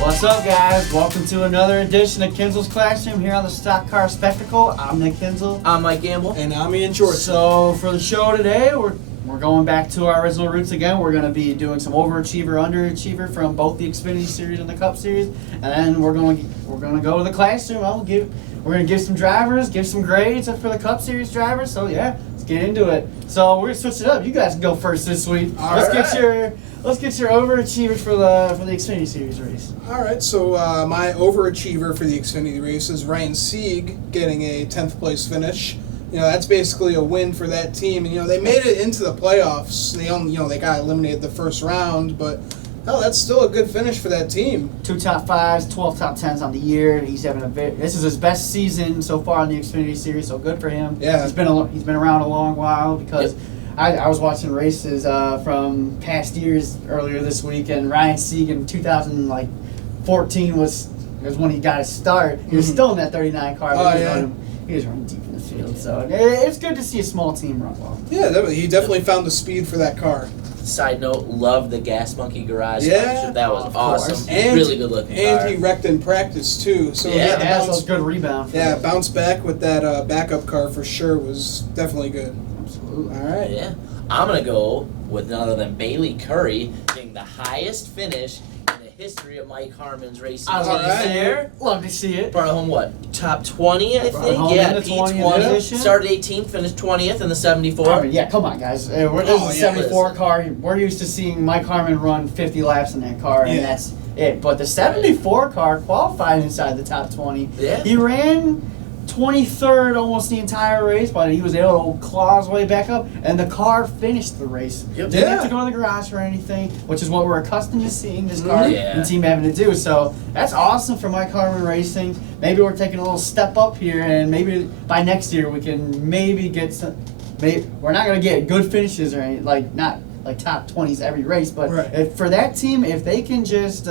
What's up, guys? Welcome to another edition of Kinzels Classroom here on the Stock Car Spectacle. I'm Nick Kinzel. I'm Mike Gamble. And I'm Ian George. So for the show today, we're going back to our original roots again. We're going to be doing some overachiever, underachiever from both the Xfinity Series and the Cup Series, and then we're going to go to the classroom. We're going to give some drivers, give some grades for the Cup Series drivers. So yeah, let's get into it. So we're going to switch it up. You guys can go first this week. Let's get your overachievers for the Xfinity Series race. All right, so my overachiever for the Xfinity race is Ryan Sieg getting a 10th place finish. That's basically a win for that team. And, they made it into the playoffs. They got eliminated the first round, but hell, that's still a good finish for that team. 2 top 5s, 12 top 10s on the year. He's having this is his best season so far in the Xfinity Series, so good for him. Yeah. He's been around a long while because I was watching races from past years earlier this week, and Ryan Sieg in 2014 was when he got his start. He was still in that 39 car. He was running deep in the field, so it's good to see a small team run well. Yeah, he definitely found the speed for that car. Side note, love the Gas Monkey Garage. Yeah, that was awesome. And really good looking car. And he wrecked in practice too. So that was a good rebound. Bounce back with that backup car for sure was definitely good. Absolutely. All right. Yeah, I'm gonna go with none other than Bailey Curry getting the highest finish in the history of Mike Harmon's racing. Love to see it. Brought home what? Top 20, I think. Home in the 20th position. Started 18th, finished 20th in the 74. Come on, guys. This is a 74 car. We're used to seeing Mike Harmon run 50 laps in that car, and that's it. But the 74 car qualified inside the top 20. Yeah. He ran 23rd almost the entire race, but he was able to claw his way back up, and the car finished the race. Yep. Didn't have to go to the garage or anything, which is what we're accustomed to seeing this car and team having to do. So that's awesome for Mike Harmon Racing. Maybe we're taking a little step up here, and maybe by next year we can maybe get some. We're not going to get good finishes or anything, not like top 20s every race, but for that team, if they can just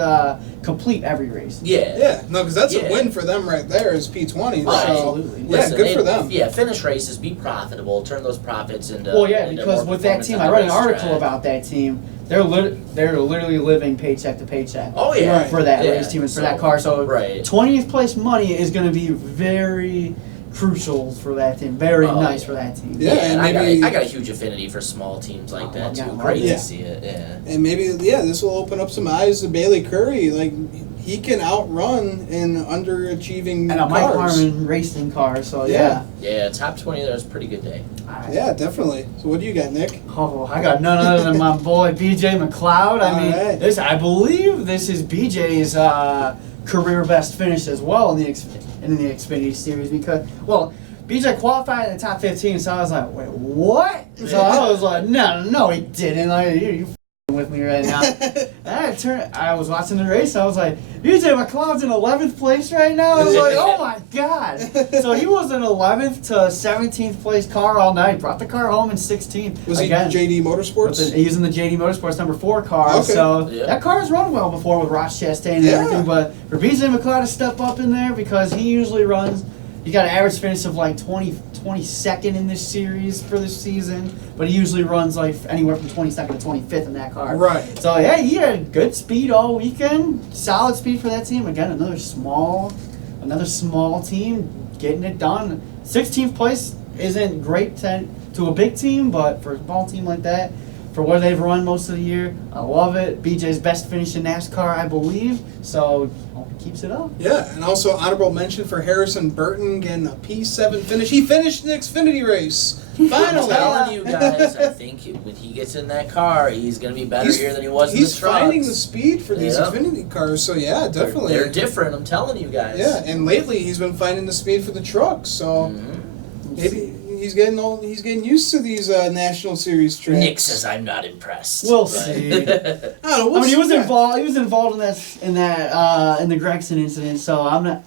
complete every race. Because that's a win for them right there is P20. Right. So, Absolutely. Listen, good for them. Yeah, finish races, be profitable, turn those profits into. Because with that team, I read an article about that team. They're literally living paycheck to paycheck. Oh yeah, for that race team and for that car. So 20th place money is going to be very crucial for that team. Very nice for that team. Yeah, and I got a huge affinity for small teams like that too. Great to see it. Yeah. And maybe this will open up some eyes to Bailey Curry. Like he can outrun an underachieving and a Mike Harmon racing car. So yeah, top 20 there was a pretty good day. Right. Yeah, definitely. So what do you got, Nick? Oh, I got none other than my boy BJ McLeod. I believe this is BJ's career best finish as well in the Xfinity Series because BJ qualified in the top 15, so I was like, wait, what? So I was like, no, he didn't. Like, you with me right now. And I was watching the race, and I was like, BJ McLeod's in 11th place right now. I was like, oh my god. So he was an 11th to 17th place car all night. Brought the car home in 16th. Was he JD Motorsports? He was in the JD Motorsports number 4 car. Okay. So that car has run well before with Ross Chastain and everything. But for BJ McLeod to step up in there because he usually runs. He got an average finish of like 22nd in this series for this season, but he usually runs like anywhere from 22nd to 25th in that car. Right. So he had good speed all weekend. Solid speed for that team. Again, another small team getting it done. 16th place isn't great to a big team, but for a small team like that, for where they've run most of the year, I love it. BJ's best finish in NASCAR, I believe. So hope he keeps it up. Yeah, and also honorable mention for Harrison Burton getting a P7 finish. He finished the Xfinity race. Finally. I'm telling you guys, I think when he gets in that car, he's going to be better here than he was in the trucks. He's finding the speed for these Xfinity cars, so definitely. They're different, I'm telling you guys. Yeah, and lately he's been finding the speed for the trucks, so maybe he's getting used to these National Series tracks. Nick says I'm not impressed. We'll see. I don't know. He was involved. He was involved in the Gregson incident. So I'm not.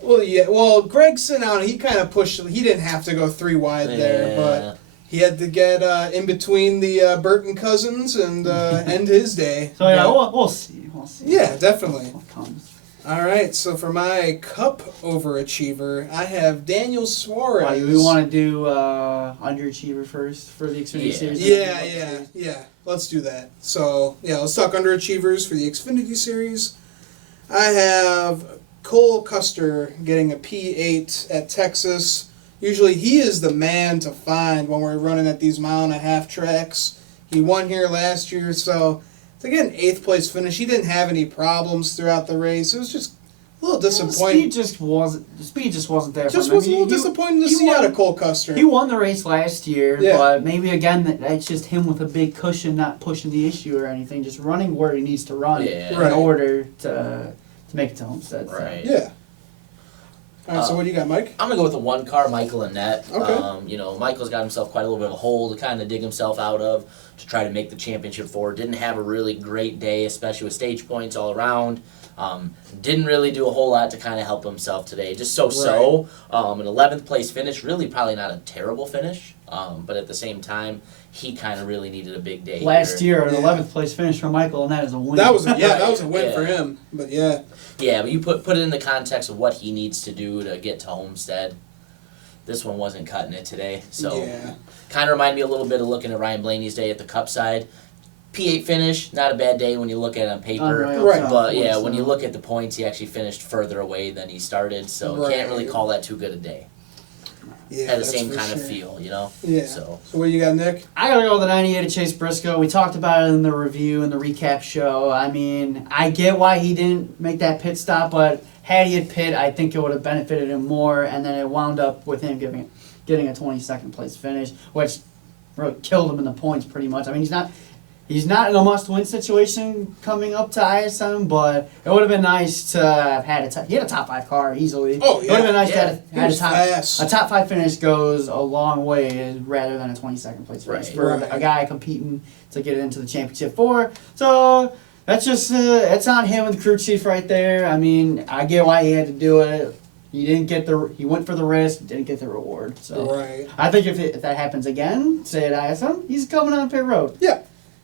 Well, Gregson he kind of pushed. He didn't have to go 3 wide there, but he had to get in between the Burton cousins and end his day. So we'll see. We'll see. Yeah, definitely. What comes. All right, so for my Cup overachiever, I have Daniel Suarez. We want to do underachiever first for the Xfinity Series? Yeah. Let's do that. So, let's talk underachievers for the Xfinity Series. I have Cole Custer getting a P8 at Texas. Usually he is the man to find when we're running at these 1.5-mile tracks. He won here last year, so to get an 8th place finish, he didn't have any problems throughout the race. It was just a little disappointing. The speed just wasn't there. Just for him. was a little disappointing to see out of Cole Custer. He won the race last year, Yeah. but maybe again that's just him with a big cushion, not pushing the issue or anything, just running where he needs to run Yeah. Right. in order to make it to Homestead. Right. Yeah. All right, so what do you got, Mike? I'm gonna go with the 1 car, Michael Annette. Okay. Michael's got himself quite a little bit of a hole to kind of dig himself out of to try to make the championship for. Didn't have a really great day, especially with stage points all around. Didn't really do a whole lot to kind of help himself today. Just so-so. An 11th place finish, really probably not a terrible finish, but at the same time, he kind of really needed a big day. Last year, an Yeah. 11th place finish for Michael, and that is a win. That was a win Yeah. for him. But yeah. Yeah, but you put it in the context of what he needs to do to get to Homestead. This one wasn't cutting it today, so Yeah. kind of reminded me a little bit of looking at Ryan Blaney's day at the Cup side. P8 finish, not a bad day when you look at it on paper. Right. But yeah, when you look at the points, he actually finished further away than he started, so can't really call that too good a day. Yeah. Had the that's same for kind of sure. feel, you know? Yeah. So So what do you got, Nick? I gotta go with the 98 of Chase Briscoe. We talked about it in the review and the recap show. I mean, I get why he didn't make that pit stop, but had he had pit, I think it would have benefited him more. And then it wound up with him getting a 22nd place finish, which really killed him in the points pretty much. I mean, he's not in a must-win situation coming up to ISM, but it would have been nice to have had he had a top 5 car easily. Oh, It would have been nice yeah. to have He had was fast. a top 5 finish goes a long way rather than a 22nd place finish Right. for Right. a guy competing to get into the championship 4. So that's just it's on him and the crew chief right there. I mean, I get why he had to do it. He went for the risk, didn't get the reward. So Right. I think if that happens again, say at ISM, he's coming on pit road.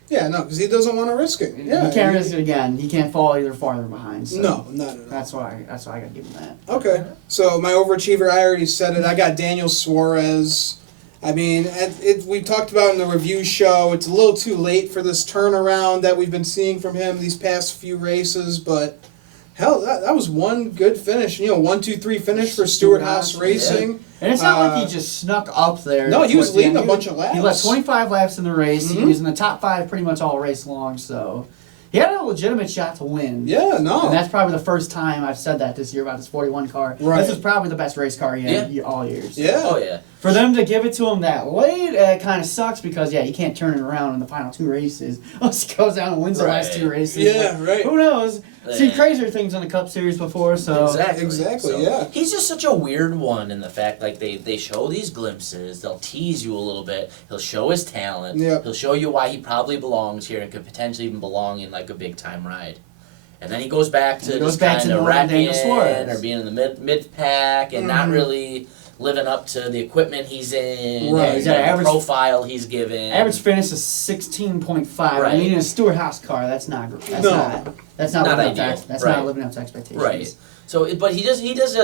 Yeah, no, because he doesn't want to risk it. Yeah. He can't risk it again. He can't fall either farther behind. So No, not at all. That's why I gotta give him that. Okay. So my overachiever, I already said it. I got Daniel Suarez. I mean, we talked about in the review show, it's a little too late for this turnaround that we've been seeing from him these past few races, but hell, that was one good finish. 1, 2, 3 finish for Stewart Haas Racing. And it's not like he just snuck up there. No, he was towards the leading end. a bunch of laps. He led 25 laps in the race. Mhm. He was in the top 5 pretty much all race long, so he had a legitimate shot to win. Yeah, no. And that's probably the first time I've said that this year about his 41 car. Right. This is probably the best race car he had all years. Yeah. Oh yeah. For them to give it to him that late, it kind of sucks because, he can't turn it around in the final 2 races. Unless he goes down and wins the last 2 races. Yeah, right. Who knows? Seen Yeah. crazier things in the Cup Series before, so... Exactly, So, yeah. He's just such a weird one in the fact, like, they show these glimpses, they'll tease you a little bit, he'll show his talent, Yep. he'll show you why he probably belongs here and could potentially even belong in, like, a big-time ride. And then he goes back to just kind of wrecking or being in the mid-pack and not really living up to the equipment he's in, Right. and Yeah, the profile he's given. Average finish is 16.5. Right. I mean, in a Stewart Haas car, that's not good. That's not Not living ideal. up to, that's Right. not living up to expectations. Right. So, but he does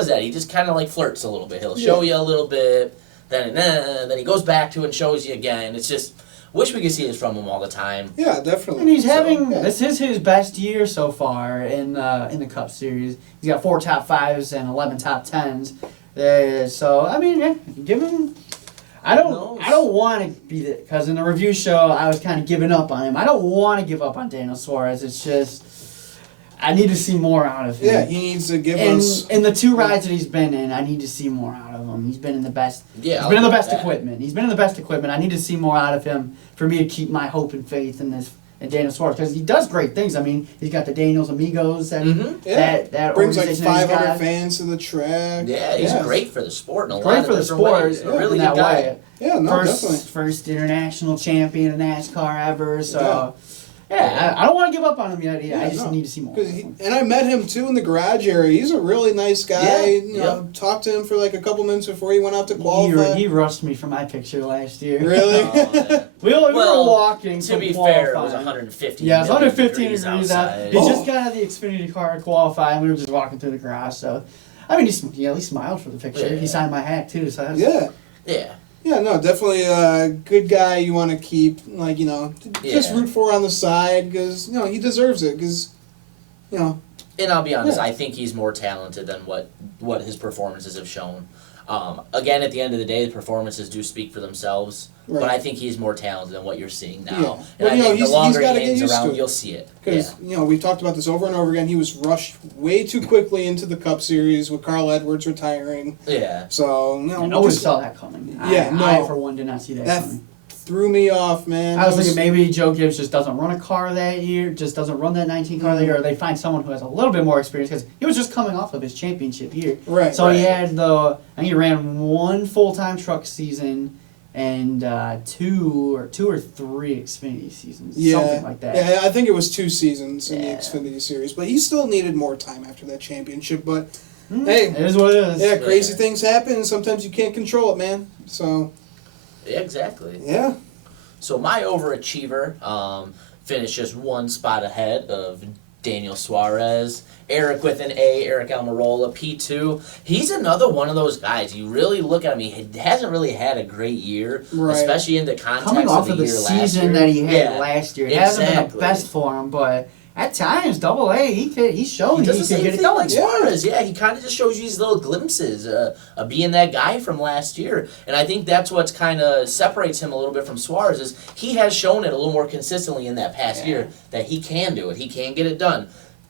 that. He just kind of like flirts a little bit. He'll show you a little bit, then he goes back to it and shows you again. It's just wish we could see this from him all the time. Yeah, definitely. And he's having yeah. this is his best year so far in the Cup Series. He's got 4 top 5s and 11 top 10s. So I mean, give him. I don't want to be because in the review show I was kind of giving up on him. I don't want to give up on Daniel Suarez. It's just I need to see more out of him. Yeah, he needs to give us. In the 2 rides that he's been in, I need to see more out of him. He's been in the best. Yeah, He's been in the best equipment. He's been in the best equipment. I need to see more out of him for me to keep my hope and faith in this. And Daniel Suarez, because he does great things. I mean, he's got the Daniels Amigos that that brings like organization that he's 500 got. fans to the track. Yeah, he's great for the sport in a Great lot for of the different sport ways. A really in good that guy. way. Yeah, no, definitely. First international champion of NASCAR ever. So, I don't want to give up on him yet. I just need to see more. And I met him too in the garage area. He's a really nice guy. Yeah, You know, talked to him for like a couple minutes before he went out to qualify. He rushed me for my picture last year. Really? We were walking. To from be qualifying. fair, it was 150. Yeah, it's million 115 degrees out. outside. He just got out of the Xfinity car to qualify, and we were just walking through the garage. So, I mean, he at least smiled for the picture. Yeah. He signed my hat too. So that was, Yeah. Yeah, no, definitely a good guy you want to keep, just root for on the side because, he deserves it because, And I'll be honest, Yeah. I think he's more talented than what his performances have shown. Again, at the end of the day, the performances do speak for themselves. Right. But I think he's more talented than what you're seeing now. Yeah. And Well, I you know, think the he's longer gotta he get hangs used to around, it. you'll see it. Because, we've talked about this over and over again. He was rushed way too quickly into the Cup Series with Carl Edwards retiring. Yeah. So, Nobody saw that coming. Yeah, I, for one, did not see that coming. Threw me off, man. I was thinking maybe Joe Gibbs just doesn't run a car that year, just doesn't run that 19 car that year, or they find someone who has a little bit more experience because he was just coming off of his championship year. Right. So he had I think he ran one full-time truck season and two or three Xfinity seasons, something like that. Yeah, I think it was 2 seasons in the Yeah. Xfinity Series, but he still needed more time after that championship. But hey, it is what it is. yeah, crazy things happen, and sometimes you can't control it, man. So Yeah, exactly. yeah. So my overachiever finished just one spot ahead of Daniel Suarez. Eric with an A, Eric Almirola, P2. He's another one of those guys. You really look at him, he hasn't really had a great year, Right. especially in the context Coming off of of the the year last year. season that he had Yeah, last year, it hasn't been the exactly. best for him, but at times, Double A, he showed He he does could the same get it thing done. like Suarez. Yeah, he kind of just shows you these little glimpses of being that guy from last year. And I think that's what's kind of separates him a little bit from Suarez is he has shown it a little more consistently in that past year that he can do it. He can get it done.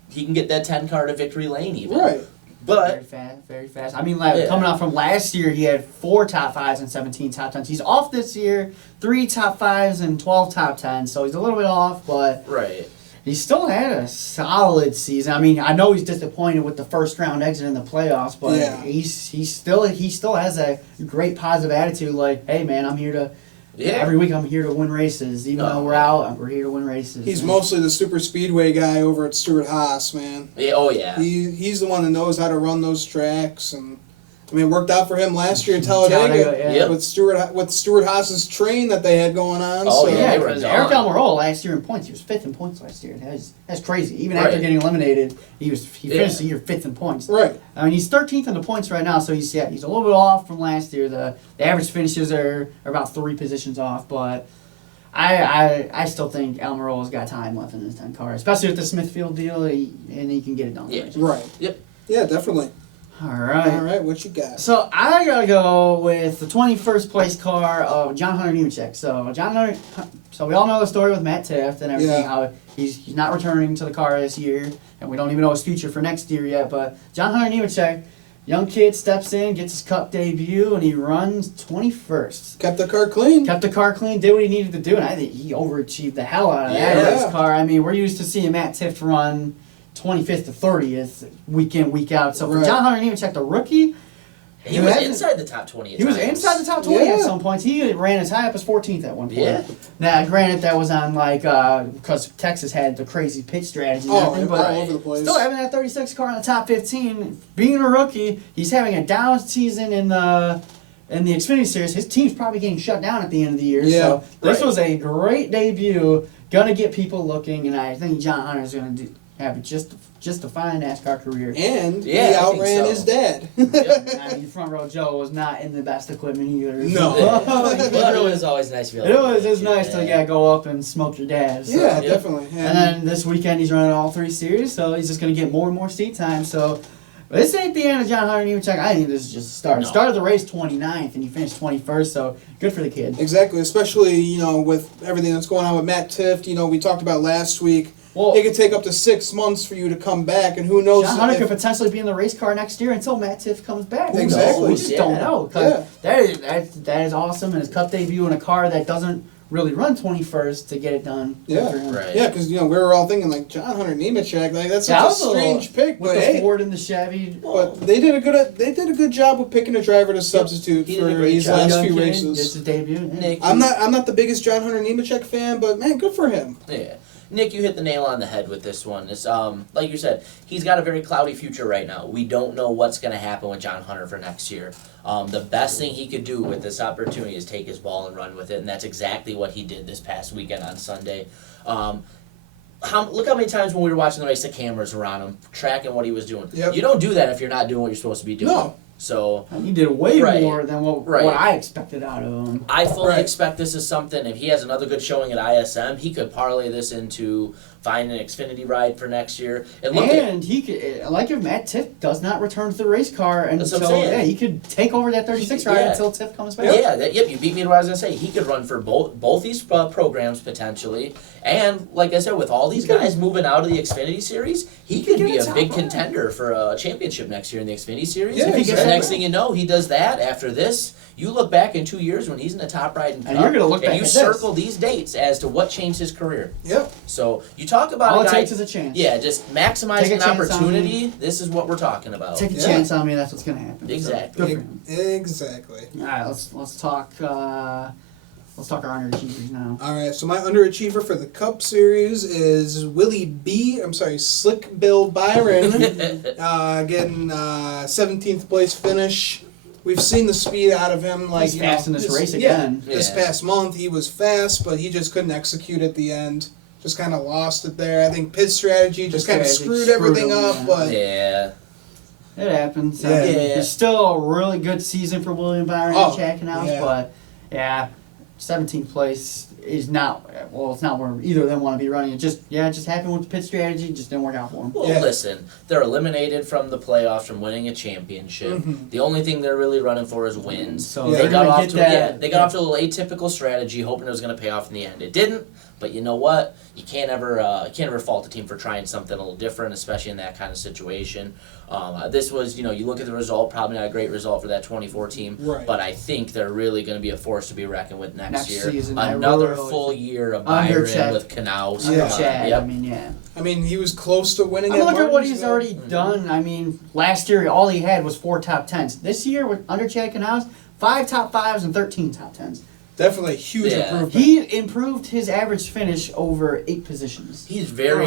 He can get that 10 car to victory lane even. Right. But Very fast. I mean, like, coming off from last year, he had 4 top 5s and 17 top 10s. He's off this year, 3 top 5s and 12 top 10s, so he's a little bit off, but right. he still had a solid season. I mean, I know he's disappointed with the first round exit in the playoffs, but Yeah. he still has a great positive attitude. Like, hey man, I'm here to every week. I'm here to win races, even though we're out. We're here to win races. He's mostly the super speedway guy over at Stewart Haas, man. Yeah, oh yeah. He's the one that knows how to run those tracks, and I mean, it worked out for him last year at Talladega yeah. with Stewart Haas's train that they had going on. Oh, so. yeah. because Eric Almirola last year in points, he was 5th in points last year. That's crazy. Even after getting eliminated, he finished the year 5th in points. Right. I mean, he's 13th in the points right now, so he's a little bit off from last year. The average finishes are about 3 positions off, but I still think Almirola's got time left in his 10 car, especially with the Smithfield deal, and he can get it done. Yeah. Right. Yep. Yeah, definitely. All right. All right, what you got? So I gotta go with the 21st place car of John Hunter Nemechek. So we all know the story with Matt Tifft and everything. Yeah. How he's not returning to the car this year, and we don't even know his future for next year yet. But John Hunter Nemechek, young kid, steps in, gets his Cup debut, and he runs 21st. Kept the car clean. Kept the car clean, did what he needed to do, and I think he overachieved the hell out of that Yeah. race car. I mean, we're used to seeing Matt Tifft run 25th to 30th week in, week out. So for Right. John Hunter Nemechek, the rookie, He was inside the top 20 at he was times. inside the top 20 at Yeah. some points. He ran as high up as 14th at one point. Yeah. Now, granted, that was on because Texas had the crazy pitch strategy and Oh, everything, all but over the place. still having that 36 car in the top 15, being a rookie, he's having a down season in the Xfinity Series. His team's probably getting shut down at the end of the year. Yeah, So this right. was a great debut. Gonna get people looking, and I think John Hunter's gonna have just a fine NASCAR career. And Yeah, he I think outran so. his dad. I mean, front row Joe was not in the best equipment either. No. But it was always nice to be able It was nice to go up and smoke your dad. So. Yeah, definitely. And then this weekend he's running all 3 series, so he's just going to get more and more seat time. So this ain't the end of John Hunter Nemechek. I think this is just a start. No. Started the race 29th and he finished 21st, so good for the kid. Exactly, especially, with everything that's going on with Matt Tifft. We talked about last week. Well, It could take up to 6 months for you to come back, and who knows John Hunter if- could potentially be in the race car next year until Matt Tifft comes back. Who knows? Exactly. We just don't know. 'Cause Yeah. that is awesome, and his Cup debut in a car that doesn't really run 21st to get it done. Good Yeah. for him. Right. Yeah, because we were all thinking like John Hunter Nemechek, like that's That such a was strange pick, With but the hey, Ford and the Chevy. but they did a good job with picking a driver to substitute He did for a great these job. last Young few kid, races. Gets his debut. Nick, I'm not the biggest John Hunter Nemechek fan, but man, good for him. Yeah. Nick, you hit the nail on the head with this one. It's like you said, he's got a very cloudy future right now. We don't know what's going to happen with John Hunter for next year. The best thing he could do with this opportunity is take his ball and run with it, and that's exactly what he did this past weekend on Sunday. Look how many times when we were watching the race, the cameras were on him, tracking what he was doing. Yep. You don't do that if you're not doing what you're supposed to be doing. No. So He did way Right. more than what Right. I expected out of him. I fully Right. expect this is something, if he has another good showing at ISM, he could parlay this into find an Xfinity ride for next year. And he could, like if Matt Tiff does not return to the race car That's what until, I'm saying. he could take over that 36 ride until Tiff comes back. Yeah, you beat me to what I was going to say. He could run for both these programs potentially. And like I said, with all these guys moving out of the Xfinity Series, he could be a big contender for a championship next year in the Xfinity Series. Yeah, And the next thing you know, he does that. After this, you look back in 2 years when he's in the top riding and you're going to look back and you circle these dates as to what changed his career. Yep. So you talk about all a it guy, takes is a chance. Yeah, just maximizing Take a chance opportunity. This is what we're talking about. Take a chance on me. That's what's going to happen. Exactly. So, good for him. Exactly. All right, let's talk. Let's talk our underachievers now. All right, so my underachiever for the Cup Series is Slick Bill Byron, getting 17th place finish. We've seen the speed out of him. He's fast in this race again. This past month he was fast, but he just couldn't execute at the end. Just kind of lost it there. I think pit strategy just kind of screwed everything up. But yeah. It happens. Yeah. It's still a really good season for William Byron and Chad Knaus, but 17th place is not, it's not where either of them want to be running. It just happened with the pit strategy, just didn't work out for them. Well, listen, they're eliminated from the playoffs from winning a championship. Mm-hmm. The only thing they're really running for is wins. So they got off to a little atypical strategy, hoping it was going to pay off in the end. It didn't, but you know what? You can't ever fault a team for trying something a little different, especially in that kind of situation. This was, you look at the result, probably not a great result for that 24 team, but I think they're really going to be a force to be reckoned with next year. Season, another full year of Byron with Knaus. I mean, he was close to winning. Look at what he's already done. I mean, last year all he had was 4 top 10s. This year under Chad Knaus, 5 top 5s and 13 top 10s. Definitely a huge improvement. He improved his average finish over 8 positions. He's very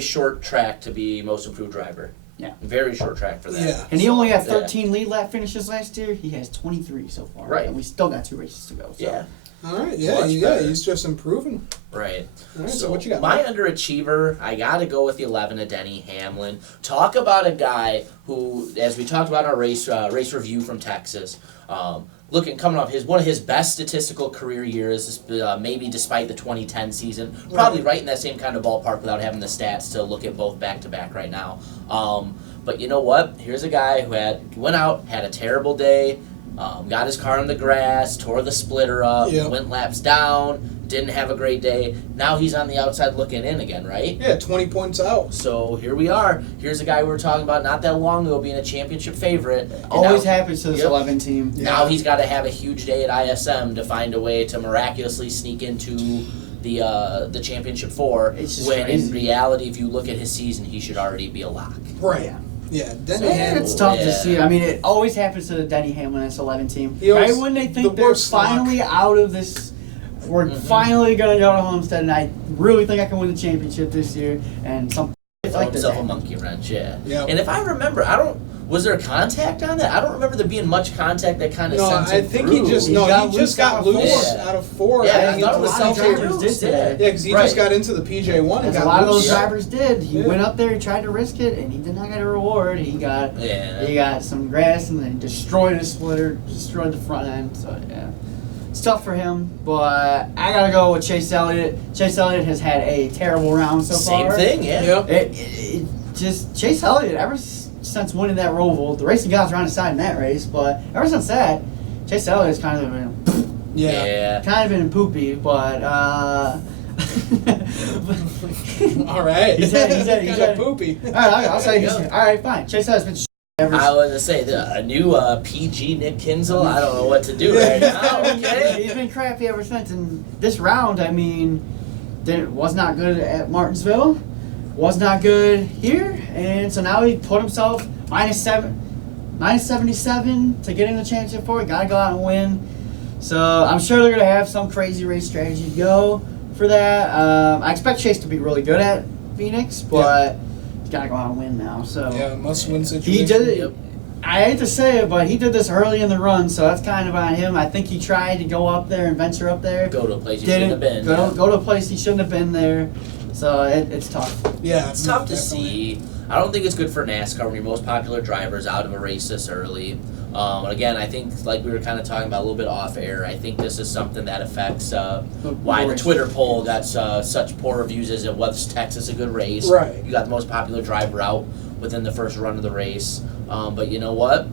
short track to be most improved driver. Yeah. Very short track for that. Yeah. And he only had 13 lead lap finishes last year. He has 23 so far. Right. And we still got 2 races to go. So. Yeah. All right. He's just improving. Right. All right. So what you got? My underachiever, I got to go with the 11 of Denny Hamlin. Talk about a guy who, as we talked about in our race review from Texas, coming off one of his best statistical career years, maybe despite the 2010 season, probably right in that same kind of ballpark without having the stats to look at both back to back right now. But you know what? Here's a guy who went out, had a terrible day, got his car in the grass, tore the splitter up, went laps down, didn't have a great day. Now he's on the outside looking in again, right? Yeah, 20 points out. So here we are. Here's a guy we were talking about not that long ago being a championship favorite. Always happens to this 11 team. Now he's got to have a huge day at ISM to find a way to miraculously sneak into the championship 4. When in reality, if you look at his season, he should already be a lock. Right. Yeah, Denny Hamlin. It's tough to see. I mean, it always happens to the Denny Hamlin S11 team. Right when they think they're finally out of this, we're finally going to go to Homestead, and I really think I can win the championship this year, and something like this. Himself a monkey wrench, yeah. And if I remember, was there contact on that? I don't remember there being much contact that kind of sent him think through. he just got loose out of 4. Yeah, I thought it was drivers did today. Yeah, because he just got into the PJ1 and got a lot of those loose. drivers did. He went up there, he tried to risk it, and he did not get a reward. He got some grass and then destroyed his splitter, destroyed the front end. So yeah, it's tough for him. But I gotta go with Chase Elliott. Chase Elliott has had a terrible round so far. Same thing, yeah. Yep. It just Chase Elliott ever since winning that Roval, the racing gods were on his side in that race, but ever since that, Chase Elliott's kind of been poopy, but all right. He's had poopy. All right, I'll say all right, fine. Chase Elliott's been I was to say a new PG Nick Kinzel. I don't know what to do right now. Okay, he's been crappy ever since. And this round, I mean, was not good at Martinsville, was not good here, and so now he put himself minus 77 to get in the championship 4. Got to go out and win. So I'm sure they're gonna have some crazy race strategy to go for that. I expect Chase to be really good at Phoenix, but he's got to go out and win now. So must-win situation. He did it. I hate to say it, but he did this early in the run, so that's kind of on him. I think he tried to go up there and venture up there. Go to a place he shouldn't have been. Go to a place he shouldn't have been there. So it's tough. Yeah, it's tough to see. I don't think it's good for NASCAR when your most popular driver's out of a race this early. Again, I think, like we were kind of talking about a little bit off air, I think this is something that affects why the Twitter poll got such poor reviews. Is it was Texas a good race? Right. You got the most popular driver out within the first run of the race. But you know what?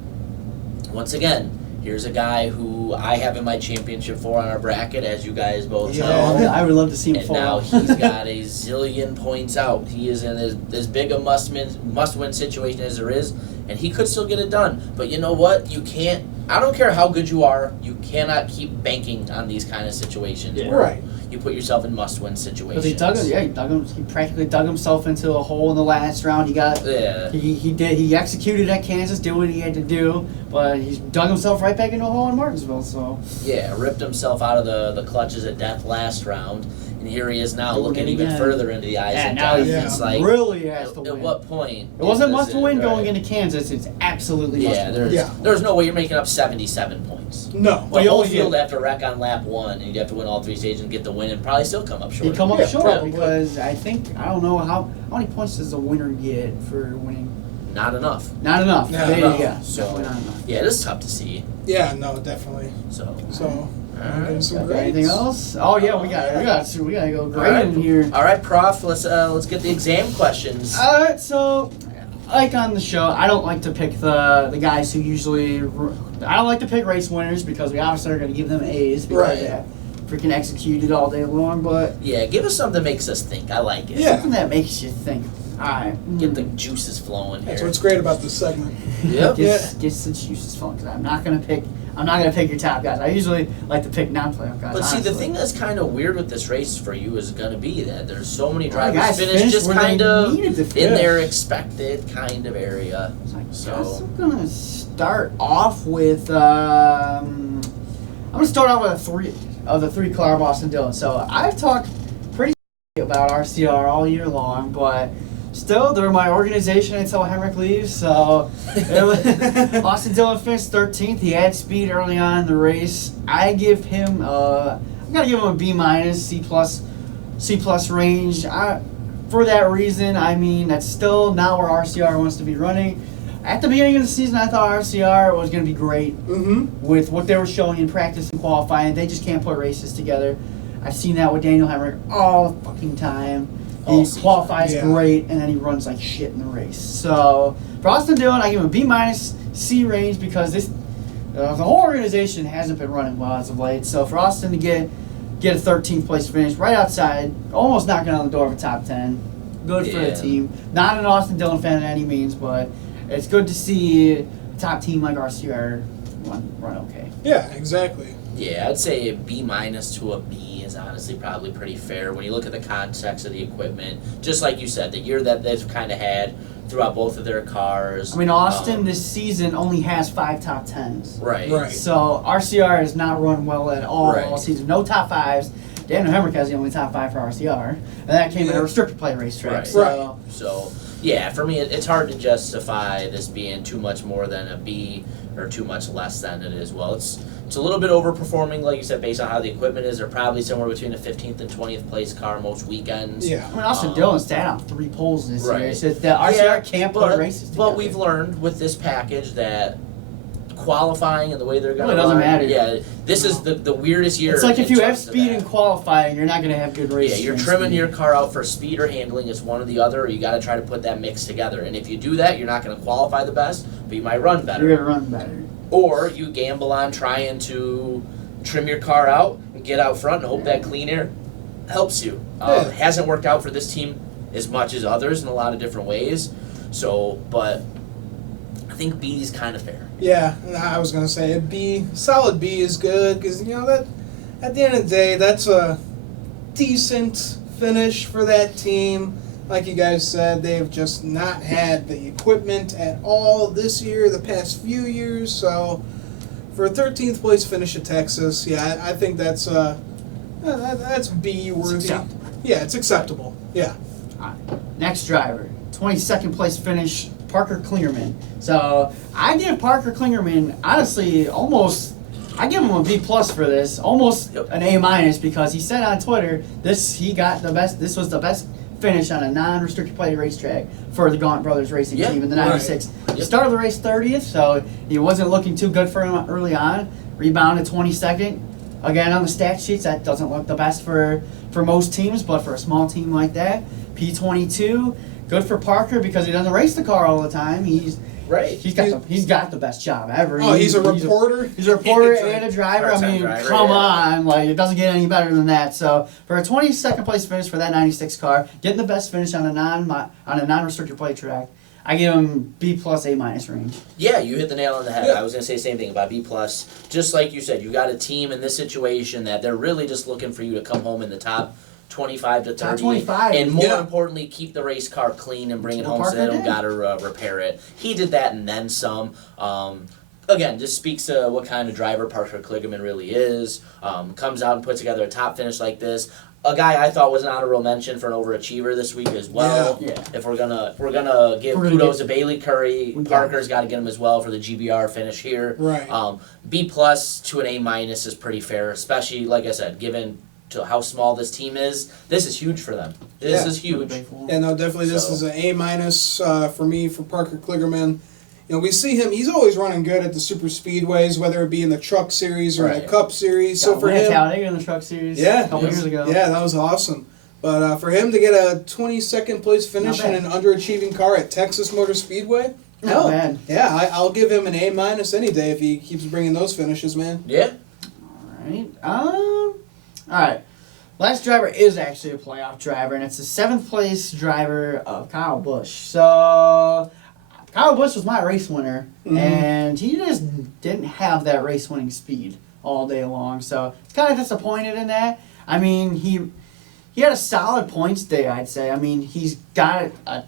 Once again, here's a guy who I have in my championship 4 on our bracket, as you guys both know. I would love to see him And fall. now he's got a zillion points out. He is in as big a must-win situation as there is, and he could still get it done. But you know what? You can't. I don't care how good you are. You cannot keep banking on these kind of situations. Yeah. Where Right. You put yourself in must-win situations. Because he practically dug himself into a hole in the last round. Yeah. He executed at Kansas, did what he had to do, but he dug himself right back into a hole in Martinsville. So Yeah, ripped himself out of the clutches of death last round, and here he is now Doing looking it even again. further into the eyes yeah, of now death. he It's like, really has to at win. what point? It wasn't does must win right? going into Kansas. It's absolutely must Yeah, win. there's no way you're making up 77 points. No. Well, The you whole only field get- have to wreck on lap 1, and you'd have to win all 3 stages and get the win, and probably still come up short. He come up Yeah, short probably. because I don't know how many points does a winner get for winning? Not enough. Not enough. Not There enough. you go. So- Definitely not enough. Yeah, it is tough to see. Yeah, no, definitely. So. So, Alright. some Got grades. anything else? Oh yeah, we gotta go grading here. All right, Prof. Let's get the exam questions. Alright, so like on the show, I don't like to pick the guys who usually. I don't like to pick race winners because we obviously are going to give them A's because Right. they freaking executed all day long. But Yeah, give us something that makes us think. I like it. Yeah. something that makes you think. Alright, Get the juices flowing That's here. what's great about this segment. Yep. Get the juices flowing because I'm not gonna pick your top guys. I usually like to pick non-playoff guys. But see, the honestly. thing that's kind of weird with this race for you is going to be that there's so many Well, drivers guys finish finished just where they kind of needed to in finish. their expected kind of area. I guess So- I'm gonna start off with I'm gonna start off with the three car Boston Dillon. So I've talked pretty about RCR all year long, but still they're my organization until Henrik leaves. So Austin Dillon finished 13th. He had speed early on in the race. I give him I'm gonna give him a B minus, C plus range. For that reason, I mean, that's still not where RCR wants to be running. At the beginning of the season, I thought RCR was going to be great Mm-hmm. with what they were showing in practice and qualifying. They just can't put races together. I've seen that with Daniel Hemrick all the fucking time. All He season. qualifies Yeah. great, and then he runs like shit in the race. So, for Austin Dillon, I give him a B minus, C range because the whole organization hasn't been running well as of late. So, for Austin to get a 13th place finish right outside, almost knocking on the door of a top 10. Good for the Yeah. team. Not an Austin Dillon fan at any means, but it's good to see a top team like RCR run okay. Yeah, exactly. Yeah, I'd say a B minus to a B is honestly probably pretty fair when you look at the context of the equipment. Just like you said, the year that they've kind of had throughout both of their cars. I mean, Austin this season only has 5 top 10s. Right. Right. So RCR has not run well at all Right. all season. No top 5s. Daniel Hemrick has the only top 5 for RCR. And that came in a restricted play racetrack. Right. So, Right. So, yeah, for me, it's hard to justify this being too much more than a B or too much less than it is. Well, it's a little bit overperforming, like you said, based on how the equipment is. They're probably somewhere between the 15th and 20th place car most weekends. Yeah. I mean, Austin Dillon sat on 3 poles this year. Right. So the RCR Yeah, can't put races together. But we've learned with this package that qualifying and the way they're going to Well, it doesn't matter. Yeah, this is the weirdest year. It's like if in you have terms of speed that. in qualifying, you're not going to have good Yeah, races. you're in trimming speed. your car out for speed or handling. It's one or the other. You got to try to put that mix together. And if you do that, you're not going to qualify the best, but you might run better. You're going to run better. Or you gamble on trying to trim your car out and get out front and hope that clean air helps you. Yeah. Hasn't worked out for this team as much as others in a lot of different ways. So, but I think B is kind of fair. Yeah, I was gonna say a B. Solid B is good because that at the end of the day, that's a decent finish for that team. Like you guys said, they've just not had the equipment at all this year, the past few years. So, for a 13th place finish at Texas, yeah, I think that's B worthy. acceptable. Yeah, it's acceptable. Yeah. Next driver, 22nd place finish, Parker Klingerman. So I give Parker Klingerman, honestly, I give him a B plus for this, almost an A minus because he said on Twitter this was the best finish on a non-restricted play racetrack for the Gaunt Brothers Racing Yeah, team in the right. 96. He started the race 30th, so he wasn't looking too good for him early on. Rebounded 22nd. Again, on the stat sheets, that doesn't look the best for most teams, but for a small team like that, P22, good for Parker because he doesn't race the car all the time. He's got the best job ever. Oh, he's a reporter? He's a reporter and a driver. I Part-time mean, driver, come yeah. on. Like, it doesn't get any better than that. So, for a 22nd place finish for that 96 car, getting the best finish on a non-restricted play track, I give him B plus A minus range. Yeah, you hit the nail on the head. Yeah. I was going to say the same thing about B plus. Just like you said, you got a team in this situation that they're really just looking for you to come home in the top 25 to 30. Top 25. And more Yeah. importantly, keep the race car clean and bring it Well, home so they Parker don't did. got to repair it. He did that and then some. Again, just speaks to what kind of driver Parker Kligerman really is. Comes out and puts together a top finish like this. A guy I thought was an honorable mention for an overachiever this week as well. Yeah. If we're gonna give We're gonna kudos get- to Bailey Curry, We got Parker's got to get him as well for the GBR finish here. Right. B plus to an A minus is pretty fair, especially like I said, given to how small this team is. This is huge for them. This Yeah. is huge. Yeah, no, definitely. This So- is an A minus for me for Parker Kligerman. You know, we see him. He's always running good at the super speedways, whether it be in the Truck Series or in Right. the Cup Series. So Got for Lance him, Talladega in the Truck Series Yeah. a couple Yes. years ago. yeah, that was awesome. But for him to get a 22nd place finish Not in bad. an underachieving car at Texas Motor Speedway, Not bad. yeah, I'll give him an A minus any day if he keeps bringing those finishes, man. Yeah. All right. Last driver is actually a playoff driver, and it's the 7th place driver of Kyle Busch. So, Kyle Busch was my race winner, and he just didn't have that race winning speed all day long. So, it's kind of disappointed in that. I mean, he had a solid points day, I'd say. I mean, he's got a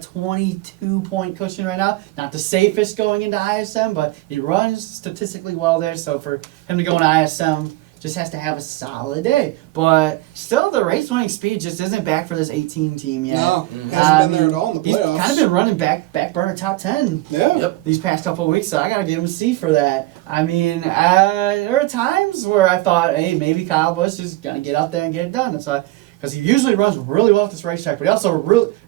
22 point cushion right now. Not the safest going into ISM, but he runs statistically well there. So for him to go into ISM, just has to have a solid day. But still, the race winning speed just isn't back for this 18 team yet. No, Mhm. hasn't been there at all in the He's playoffs. kind of been running back burner top 10 Yeah. Yep. these past couple of weeks, so I gotta give him a C for that. I mean, there are times where I thought, hey, maybe Kyle Busch is gonna get out there and get it done. So, because he usually runs really well at this racetrack, but he also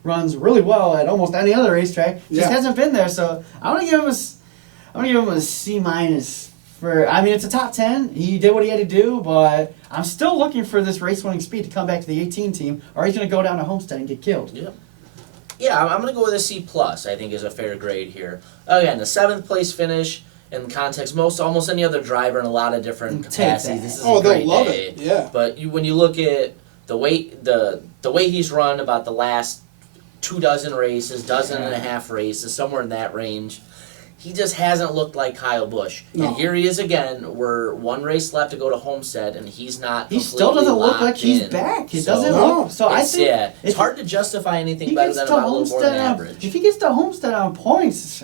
runs really well at almost any other racetrack. Just Yeah. hasn't been there. So I'm gonna give him a C minus. I mean, it's a top 10. He did what he had to do, but I'm still looking for this race-winning speed to come back to the 18 team, or he's gonna go down to Homestead and get killed. Yep. Yeah, I'm going to go with a C plus. I think is a fair grade here. Again, the 7th place finish in context, almost any other driver in a lot of different Take capacities. that. This is Oh, a great they'll love day. it. Yeah. But when you look at the way he's run about the last 24 races, dozen and a half races, somewhere in that range, he just hasn't looked like Kyle Busch. No. And here he is again. We're one race left to go to Homestead, and he's not. He still doesn't look like he's in. back. It So, doesn't No. look. So I It's, think yeah, it's if hard to justify anything he better gets than to about a little more than Homestead on, average. if he gets to Homestead on points,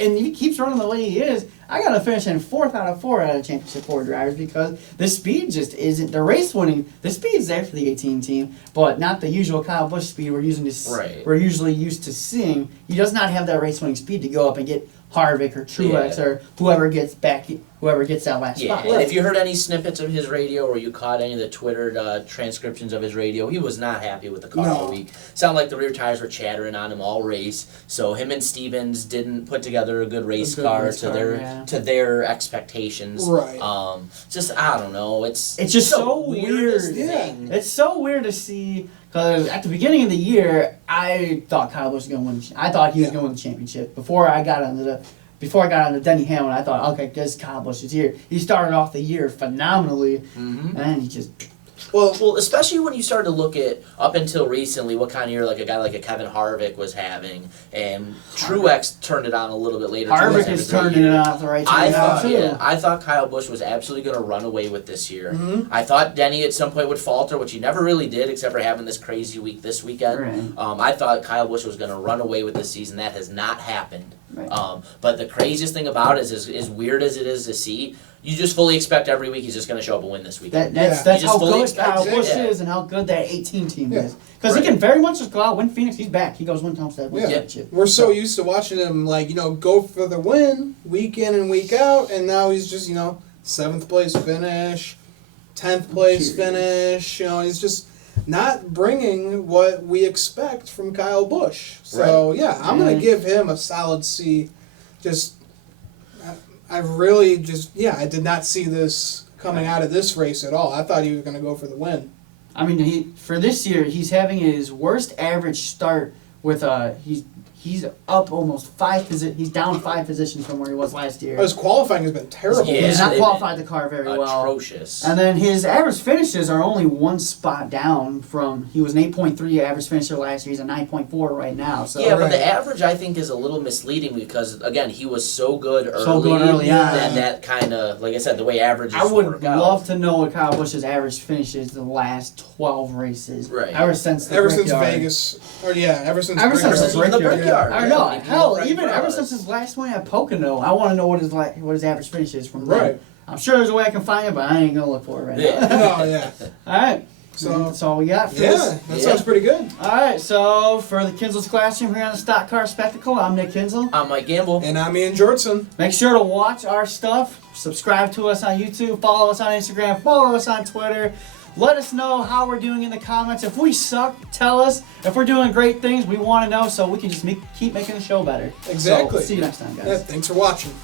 and if he keeps running the way he is, I gotta finish in 4th out of 4 out of Championship 4 drivers because the speed just isn't the race winning. The speed's there for the 18 team, but not the usual Kyle Busch speed we're Right. we're usually used to seeing. He does not have that race winning speed to go up and get Harvick or Truex Yeah. or whoever gets that last Yeah, spot. and if you heard any snippets of his radio or you caught any of the Twitter transcriptions of his radio, he was not happy with the car all No. week. Sounded like the rear tires were chattering on him all race. So him and Stevens didn't put together a good race car race to car, their yeah. to their expectations. Right. Just I don't know. It's just the so weirdest weird. thing. It's so weird to see because at the beginning of the year, I thought Kyle Busch was going to win. I thought he was going to win the championship before I got on the Denny Hamlin. I thought, okay, this Kyle Busch is here. He started off the year phenomenally, and then he just. Well, especially when you start to look at up until recently what kind of year like a guy like a Kevin Harvick was having, and Truex turned it on a little bit later. Harvick towards is the end of the turning year. it on at the right I time now thought, too. yeah, I thought Kyle Busch was absolutely going to run away with this year. Mhm. I thought Denny at some point would falter, which he never really did, except for having this crazy week this weekend. Right. I thought Kyle Busch was going to run away with this season. That has not happened. Right. But the craziest thing about it is, as weird as it is to see, you just fully expect every week he's just going to show up and win this weekend. That's Yeah. that's You just how fully good expect Kyle it, Busch yeah. is and how good that 18 team Yeah. is. Because Right. he can very much just go out, win Phoenix, he's back. He goes win Homestead, win Yeah. championship. We're so used to watching him, go for the win week in and week out, and now he's just, 7th place finish, 10th place finish. He's just. not bringing what we expect from Kyle Busch. So, yeah, I'm going to give him a solid C. I really I did not see this coming out of this race at all. I thought he was going to go for the win. I mean, for this year, he's having his worst average start with he's up almost 5 positions. He's down 5 positions from where he was last year. His qualifying has been terrible. Yeah, he's not qualified the car very well. Atrocious. And then his average finishes are only 1 spot down from, he was an 8.3 average finisher last year. He's a 9.4 right now. So yeah, but the average I think is a little misleading because again he was so good early. On. And that kind of, like I said, the way averages I would work out. love to know what Kyle Busch's average finishes the last 12 races. Right. Ever since Vegas, ever since the Brickyard. I know. Hell, even ever since his last win at Pocono, I want to know what his average finish is from there. Right. I'm sure there's a way I can find it, but I ain't gonna look for it right now. Oh yeah. All right. So that's all we got for yeah, this. that sounds pretty good. All right. So for the Kinzels Classroom here on the Stock Car Spectacle, I'm Nick Kinzel. I'm Mike Gamble. And I'm Ian Jortson. Make sure to watch our stuff. Subscribe to us on YouTube. Follow us on Instagram. Follow us on Twitter. Let us know how we're doing in the comments. If we suck, tell us. If we're doing great things, we want to know so we can just keep making the show better. Exactly. So, see you next time, guys. Yeah, thanks for watching.